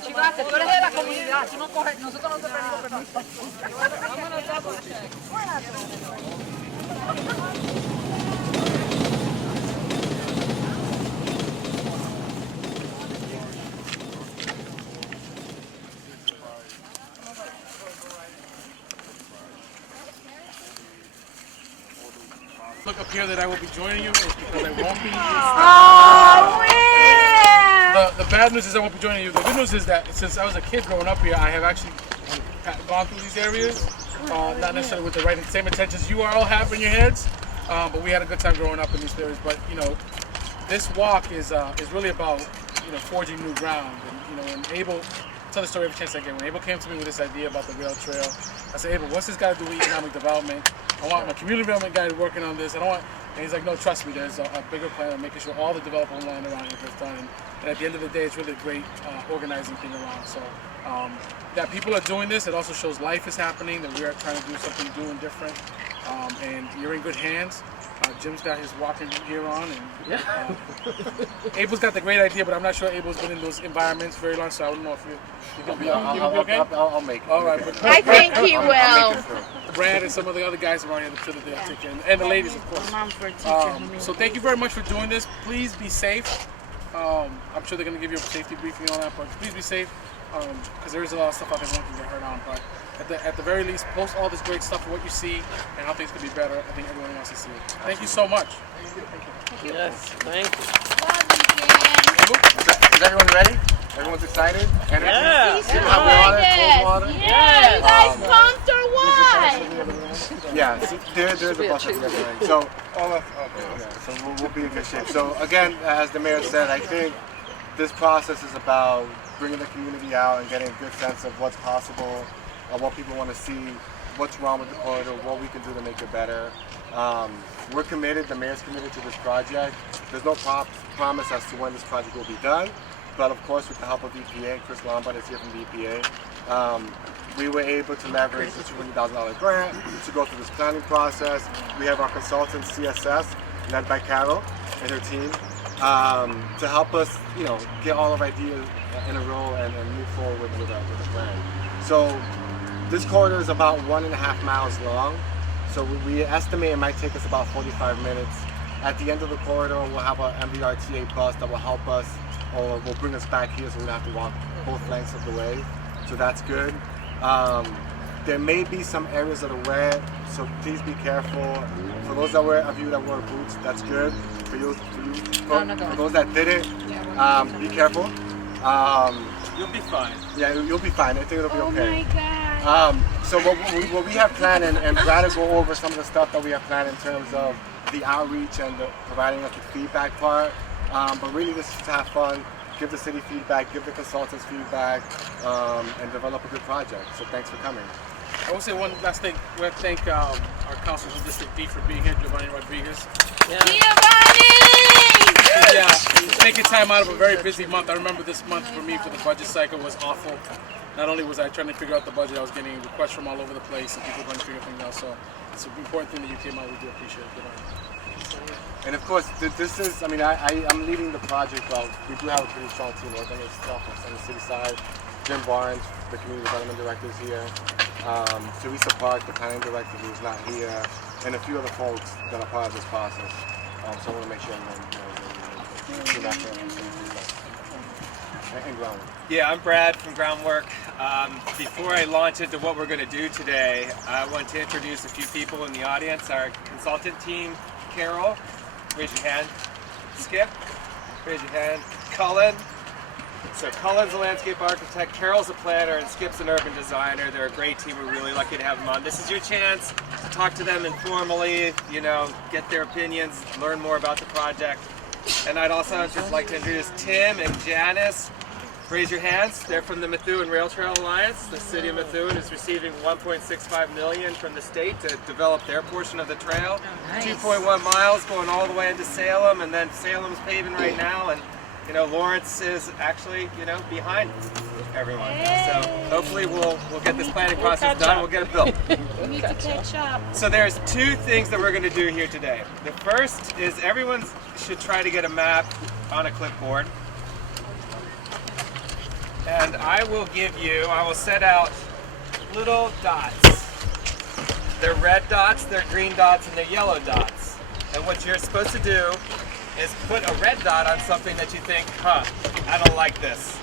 Chivate, tú eres de la comunidad, tú no coges, nosotros no te pedimos permiso. Look up here that I will be joining you is because I won't be. Oh, man! The bad news is I won't be joining you. The good news is that since I was a kid growing up here, I have actually gone through these areas. Not necessarily with the same intentions you all have in your heads, but we had a good time growing up in these areas. But you know, this walk is really about forging new ground. And when Abel, tell the story every chance I get. When Abel came to me with this idea about the rail trail, I said, Abel, what's this got to do with economic development? I want my community development guy working on this. I don't want, and he's like, no, trust me, there's a bigger plan of making sure all the development land around here gets done. And at the end of the day, it's really a great organizing thing around. So that people are doing this, it also shows life is happening, that we are trying to do something new and different. And you're in good hands. Jim's got his walking gear on, and Abel's got the great idea, but I'm not sure Abel's been in those environments very long, so I don't know if you're gonna be okay. I'll make it. All right, but I think he will. Brad and some of the other guys around here to the ticket, and the ladies, of course. So thank you very much for doing this. Please be safe. I'm sure they're gonna give you a safety briefing and all that, but please be safe, because there is a lot of stuff out there one can get hurt on. But at the very least, post all this great stuff of what you see and how things could be better. I think everyone wants to see it. Thank you so much. Yes, thank you. Is everyone ready? Everyone's excited? Energy? Yeah. Cold water? Yeah, you guys pumped or what? Yeah, see, there's a bunch of everything. So, so we'll be in good shape. So again, as the mayor said, I think this process is about bringing the community out and getting a good sense of what's possible, what people want to see, what's wrong with the corridor, what we can do to make it better. We're committed, the mayor's committed to this project. There's no promise as to when this project will be done, but of course with the help of EPA, Chris Lombard is here from the EPA, we were able to leverage the $200,000 grant to go through this planning process. We have our consultant CSS, led by Carol and her team, to help us, get all of our ideas in a row and move forward with a plan. So this corridor is about 1.5 miles long. So we estimate it might take us about 45 minutes. At the end of the corridor, we'll have an MVRTA bus that will help us, or will bring us back here so we don't have to walk both lengths of the way. So that's good. There may be some areas that are wet, so please be careful. For those of you that wear boots, that's good. For those that didn't, be careful. You'll be fine. Yeah, you'll be fine. I think it'll be okay. Oh my God. So what we have planned, and Brad will go over some of the stuff that we have planned in terms of the outreach and providing us the feedback part. But really, this is to have fun, give the city feedback, give the consultants feedback, and develop a good project. So thanks for coming. I will say one last thing. We want to thank our councilors in District D for being here, Giovanni Rodriguez. Yeah, taking time out of a very busy month. I remember this month for me for the budget cycle was awful. Not only was I trying to figure out the budget, I was getting requests from all over the place and people trying to figure things out. So it's an important thing that you came out. We do appreciate it. And of course, this is, I'm leading the project, but we do have a pretty strong team working on this stuff on the city side. Jim Barnes, the community development director, is here. Teresa Park, the planning director, who is not here, and a few other folks that are part of this process. So I want to make sure everyone knows and Groundwork. Yeah, I'm Brad from Groundwork. Before I launch into what we're going to do today, I want to introduce a few people in the audience. Our consultant team, Carol, raise your hand. Skip, raise your hand. Cullen. So Cullen's a landscape architect, Carol's a planner, and Skip's an urban designer. They're a great team. We're really lucky to have them on. This is your chance to talk to them informally, get their opinions, learn more about the project. And I'd also just like to introduce Tim and Janice. Raise your hands. They're from the Methuen Rail Trail Alliance. The city of Methuen is receiving $1.65 million from the state to develop their portion of the trail. Oh, nice. 2.1 miles going all the way into Salem, and then Salem's paving right now, and Lawrence is actually, behind everyone. So hopefully we'll get this planning process done. We'll get it built. We need to catch up. So there's two things that we're going to do here today. The first is everyone should try to get a map on a clipboard. And I will set out little dots. They're red dots, they're green dots, and they're yellow dots. And what you're supposed to do is put a red dot on something that you think, I don't like this.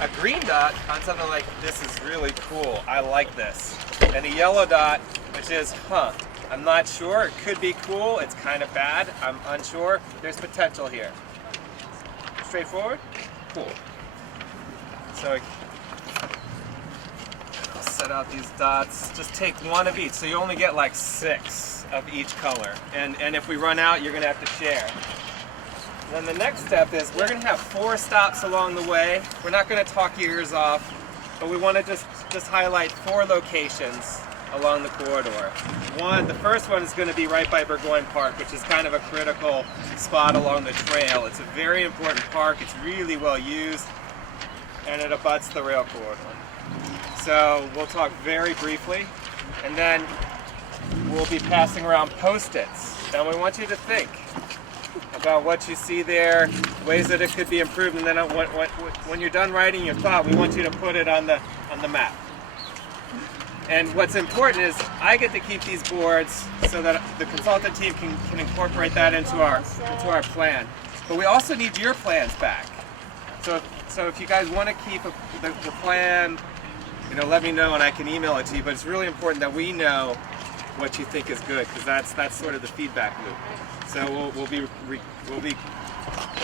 A green dot on something like, this is really cool, I like this. And a yellow dot, which is, I'm not sure, it could be cool, it's kind of bad, I'm unsure, there's potential here. Straightforward? Cool. So I'll set out these dots, just take one of each, so you only get like 6 of each color. And if we run out, you're gonna have to share. Then the next step is we're going to have 4 stops along the way. We're not going to talk your ears off, but we want to just highlight 4 locations along the corridor. The first one is going to be right by Burgoyne Park, which is kind of a critical spot along the trail. It's a very important park. It's really well used, and it abuts the rail corridor. So we'll talk very briefly, and then we'll be passing around Post-its. And we want you to think about what you see there, ways that it could be improved, and then when you're done writing your thought, we want you to put it on the map. And what's important is I get to keep these boards so that the consultant team can incorporate that into our plan. But we also need your plans back. So if you guys want to keep the plan, let me know and I can email it to you. But it's really important that we know what you think is good, because that's sort of the feedback loop. So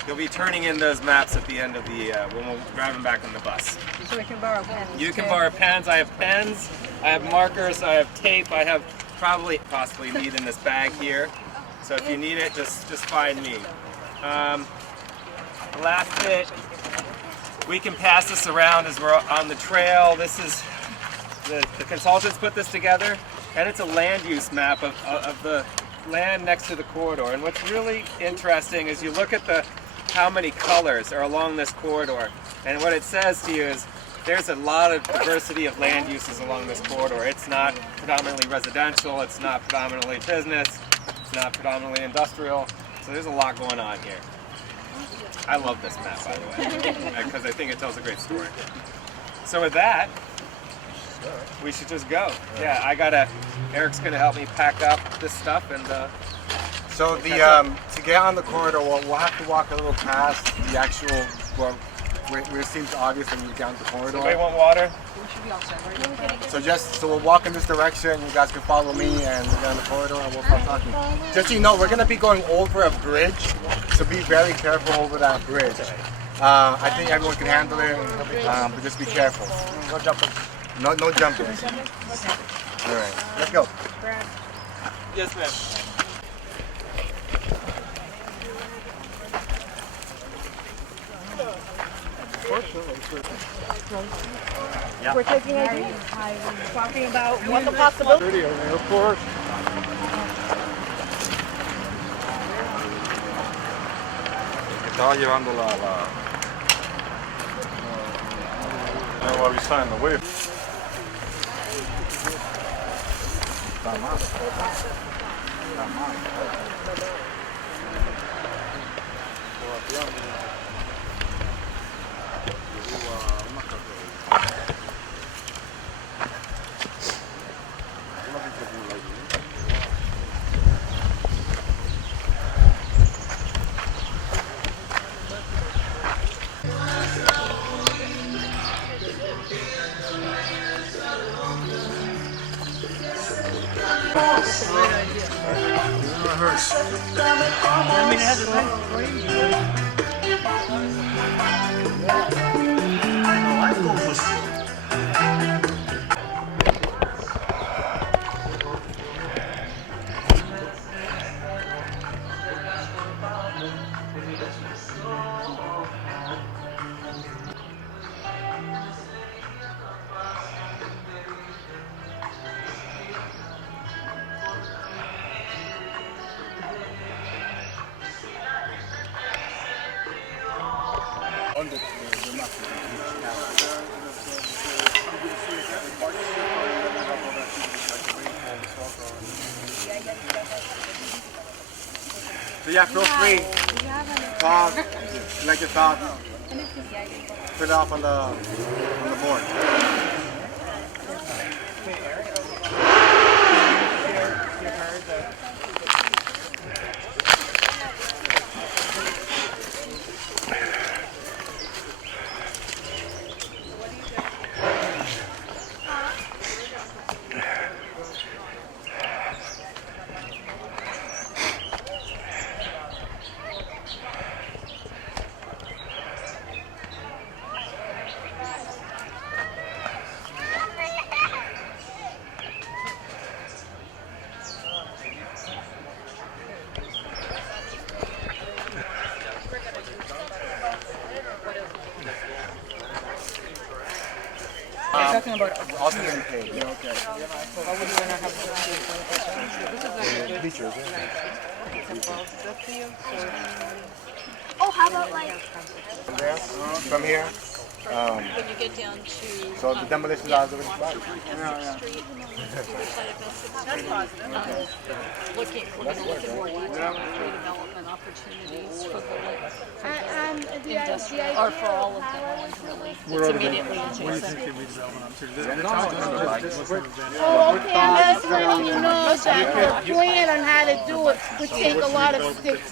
you'll be turning in those maps at the end of the when we're driving back on the bus. So we can borrow pens. You can borrow pens. I have pens. I have markers. I have tape. I have possibly need in this bag here. So if you need it, just find me. Last bit. We can pass this around as we're on the trail. This is the consultants put this together, and it's a land use map of the land next to the corridor. And what's really interesting is you look at how many colors are along this corridor, and what it says to you is there's a lot of diversity of land uses along this corridor. It's not predominantly residential, it's not predominantly business, it's not predominantly industrial, so there's a lot going on here. I love this map, by the way, because I think it tells a great story. So with that, we should just go. Yeah, Eric's gonna help me pack up this stuff and. So to get on the corridor, we'll have to walk a little past the actual where it seems obvious when you get down the corridor. Anybody want water? We should be outside, right? So we'll walk in this direction. You guys can follow me and we'll get on the corridor and we'll start talking. Just so you know, we're gonna be going over a bridge, so be very careful over that bridge. I think everyone can handle it, but just be careful. No jumping. No jumping. All right, let's go. Yes, ma'am. We're taking a talking about what the possibility. Airport. Estaba llevando la voy a avisar en la web. Está mal. Está mal. So yeah, feel free. Talk, like to talk. Put it off on the board. Talking about Also getting paid. Yeah, okay. Teachers, Oh, how about like yeah. From here. when you get down to So the demolition is already started. Street, looking, we're going to look at more detail at redevelopment opportunities for the industrial, or for all of them, really. It's immediately adjacent. Oh, okay, I'm just letting you know that the plan on how to do it would take a lot of sticks.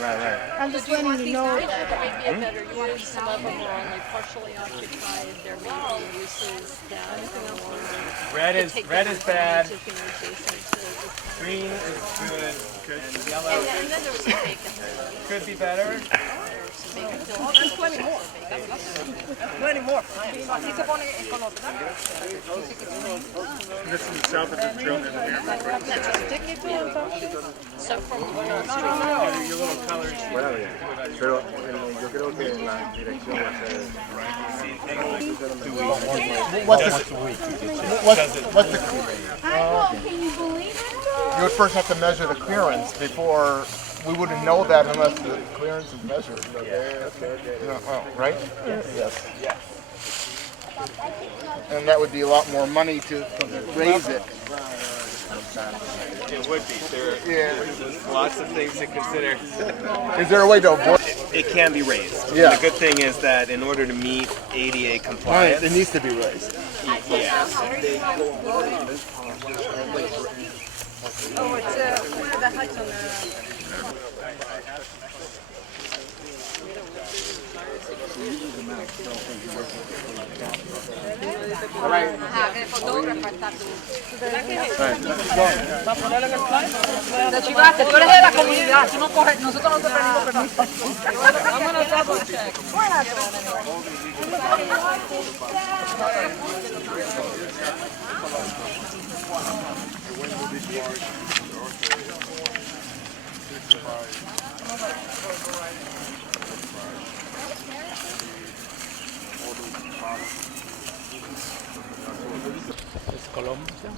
Right. I'm just letting you know There that. may be a better use. Some of them are only partially occupied. There may be uses that are Red is bad. taken adjacent to the Green is good. And yellow and then there was some vacant. could be better. there's plenty more. Plenty more. Así se pone con los, ¿verdad? This is south of the trail near the So from the Your little colors. Pero yo creo que la dirección va a ser. What's the Can you believe it? you would first have to measure the clearance before we wouldn't know that unless the clearance is measured. Right? Yes. And that would be a lot more money to raise it. It would be. There's lots of things to consider. Is there a way to avoid It can be raised. Yeah. The good thing is that in order to meet ADA compliance, it needs to be raised. Oh, it's one of the huts on the... Ajá, que el fotógrafo está tú. Te chivaste, tú eres de la comunidad, tú no coges, nosotros no te pedimos permiso. Vámonos double check. Es Colombia.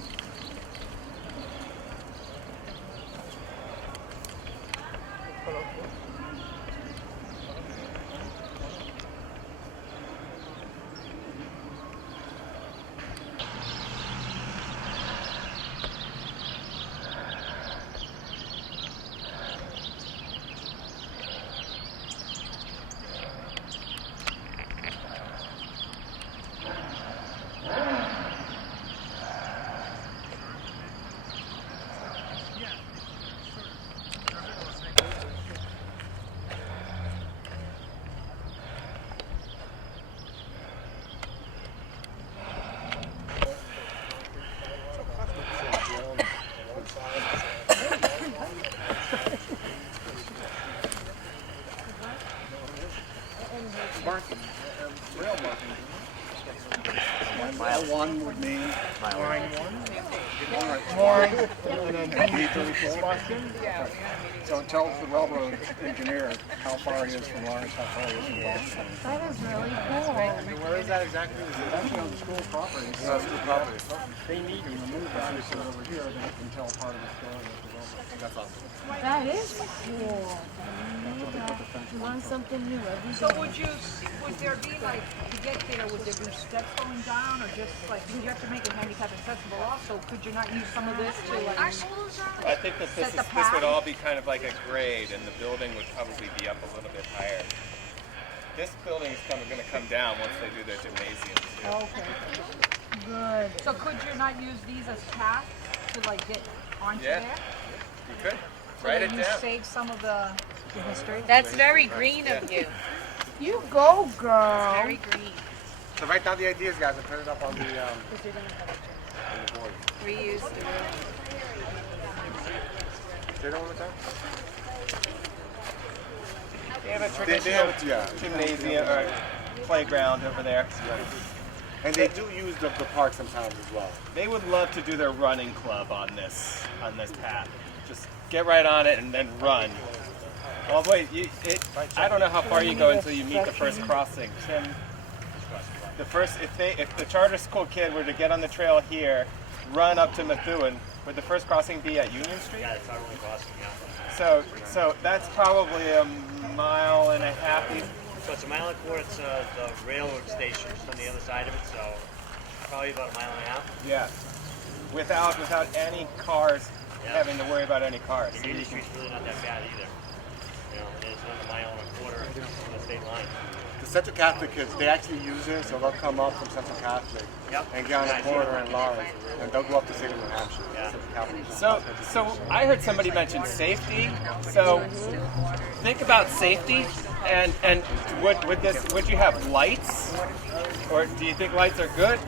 Mile 1 would mean line 1. Mooring, and then D34. So it tells the railroad engineer how far he is from Lawrence, how far he is from Boston. That is really cool. Where is that exactly? That's on the school property. So school property. They need to remove that so over here they can tell part of the story of the railroad. That's awesome. That is cool. You learn something new every So day. would there be like, to get there, would there be steps going down or just like, you have to make it handicap accessible also? Could you not use some of this to like? Our schools are I think that Set the this would path. all be kind of like a grade, and the building would probably be up a little bit higher. This building is going to come down once they do their gymnasium too. Okay. Good. So could you not use these as paths to like get onto Yeah. there? You could So write that it you down. save some of the history? That's very green of you. You go, girl. Very green. So write down the ideas, guys, and put it up on the board. Reuse the room. Say that one more time. They have a They traditional have, yeah. gymnasium or playground over there. And they do use the park sometimes as well. They would love to do their running club on this path. Just get right on it and then run. Well, wait, I don't know how far you go until you meet the first crossing. Tim, if the charter school kid were to get on the trail here, run up to Methuen, would the first crossing be at Union Street? Yeah, it's our only crossing, yeah. So that's probably a mile and a half. So it's a mile and a quarter. It's the railroad station just on the other side of it, so probably about a mile and a half. Yeah. Without any cars, having to worry about any cars. And Union Street's really not that bad either. You know, and it's another mile and a quarter from the state line. The Central Catholic kids, they actually use it, so they'll come up from Central Catholic and get on the corner in Lawrence, and they'll go up to City, New Hampshire. Yeah. Central Catholic. So I heard somebody mention safety. So think about safety, and would you have lights, or do you think lights are good?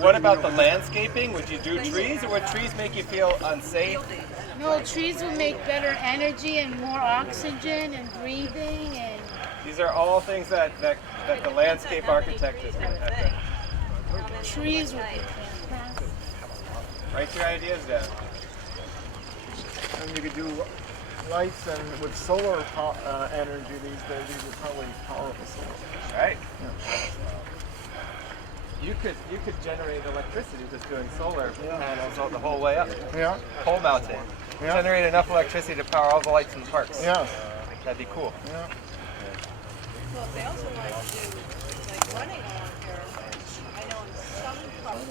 What about the landscaping? Would you do trees, or would trees make you feel unsafe? No, trees will make better energy and more oxygen and breathing and These are all things that the landscape architect is going to have to trees will be fantastic. write your ideas down. And you could do lights, and with solar energy these days, these are probably powerful. Right. You could generate electricity just doing solar panels the whole way up. Yeah. Pole mounted. Yeah. Generate enough electricity to power all the lights in the parks. Yeah. That'd be cool. Yeah. Well, they also want to do like running along here. I know in some parts.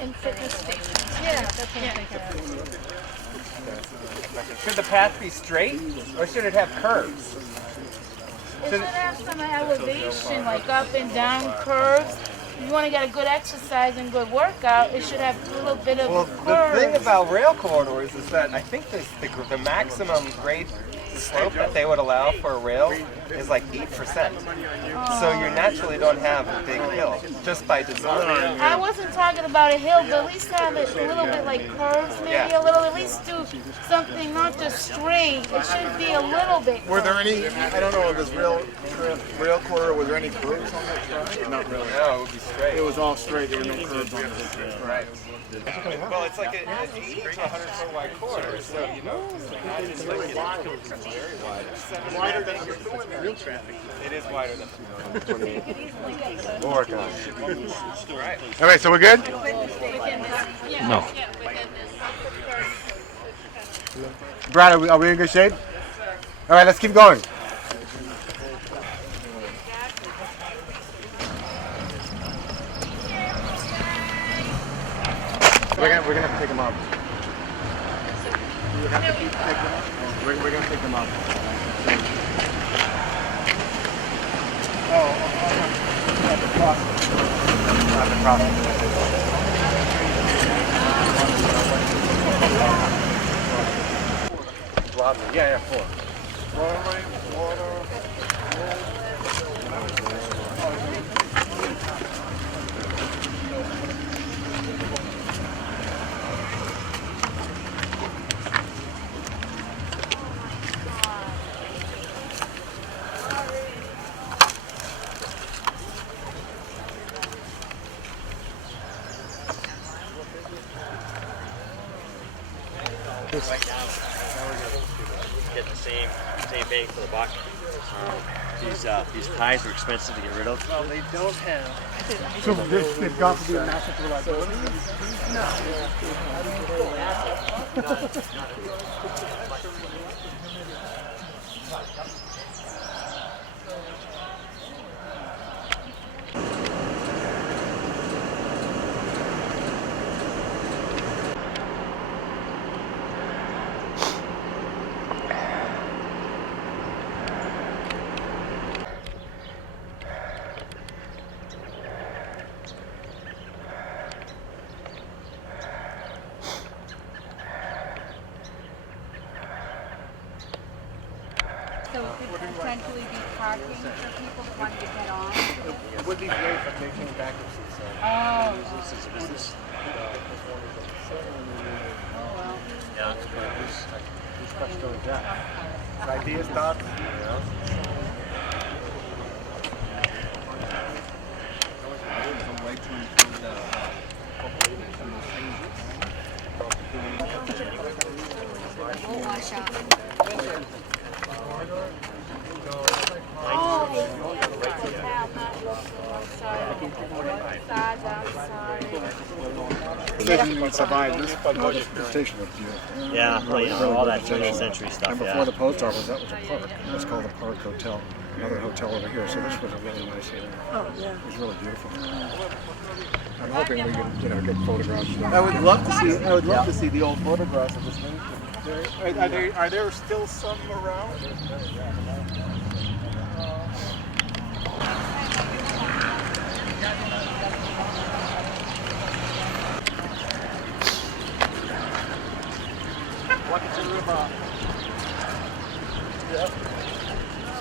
And fitness stations. Yeah, that's what I'm thinking of. Should the path be straight, or should it have curves? It should have some elevation, like up and down curves. If you want to get a good exercise and good workout, it should have a little bit of Well, curves. the thing about rail corridors is that I think the maximum grade slope that they would allow for a rail is like 8%. So you naturally don't have a big hill just by design. I wasn't talking about a hill, but at least have it a little bit like curves, maybe Yeah. a little. At least do something not just straight. It should be a little bit. Were there curved. any? I don't know. This rail corridor. Was there any curves on that track? Not really. No, it would be straight. It was all straight. There were no curves on it. Right. Well, it's like an 80 to 100-foot wide corridor, so you know, it's like Wider than the real traffic. it is wider than. We'll work on it. All right. All right, so we're good? No. Brad, are we in good shape? All right, let's keep going. We're gonna pick them up. You have to pick them up? We're gonna pick them up. At the crossing. At the crossing. Yeah, 4. Right now, getting the same bang for the buck. These ties are expensive to get rid of. Well, they don't have. So they've got to be a massive reliability. potentially be parking for people that wanted to get on? It would be great if they came back with some sense. Oh. Yeah. Whose question is that? Ideas, thoughts? We'll wash out. Station would survive this, the station was beautiful. Yeah, well, you know, all that 20th century stuff. And before the post office, that was a park. That's called the Park Hotel. Another hotel over here. So this was a really nice area. Oh, yeah. It was really beautiful. I'm hoping we can, get photographs. I would love to see. I would love to see the old photographs of this station. Are there still some around?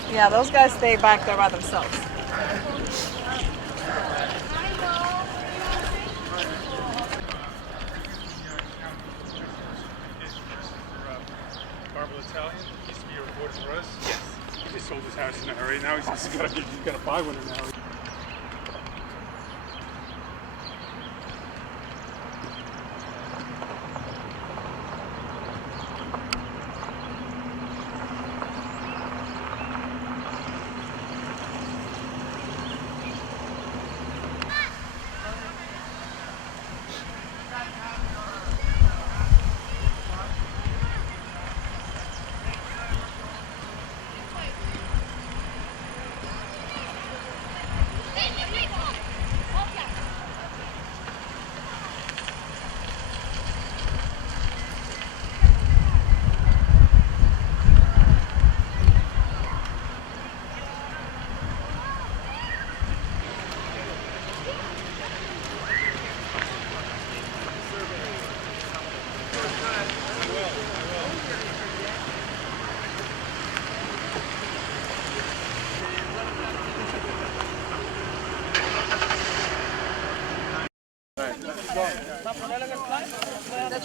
Yeah, those guys stay back there by themselves. Marble Italian used to be a reporter for us. Yes. He just sold his house in a hurry. Now he's got to buy one now.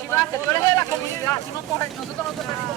Chivate, tú eres de la comunidad, tú no coges, nosotros no te pedimos.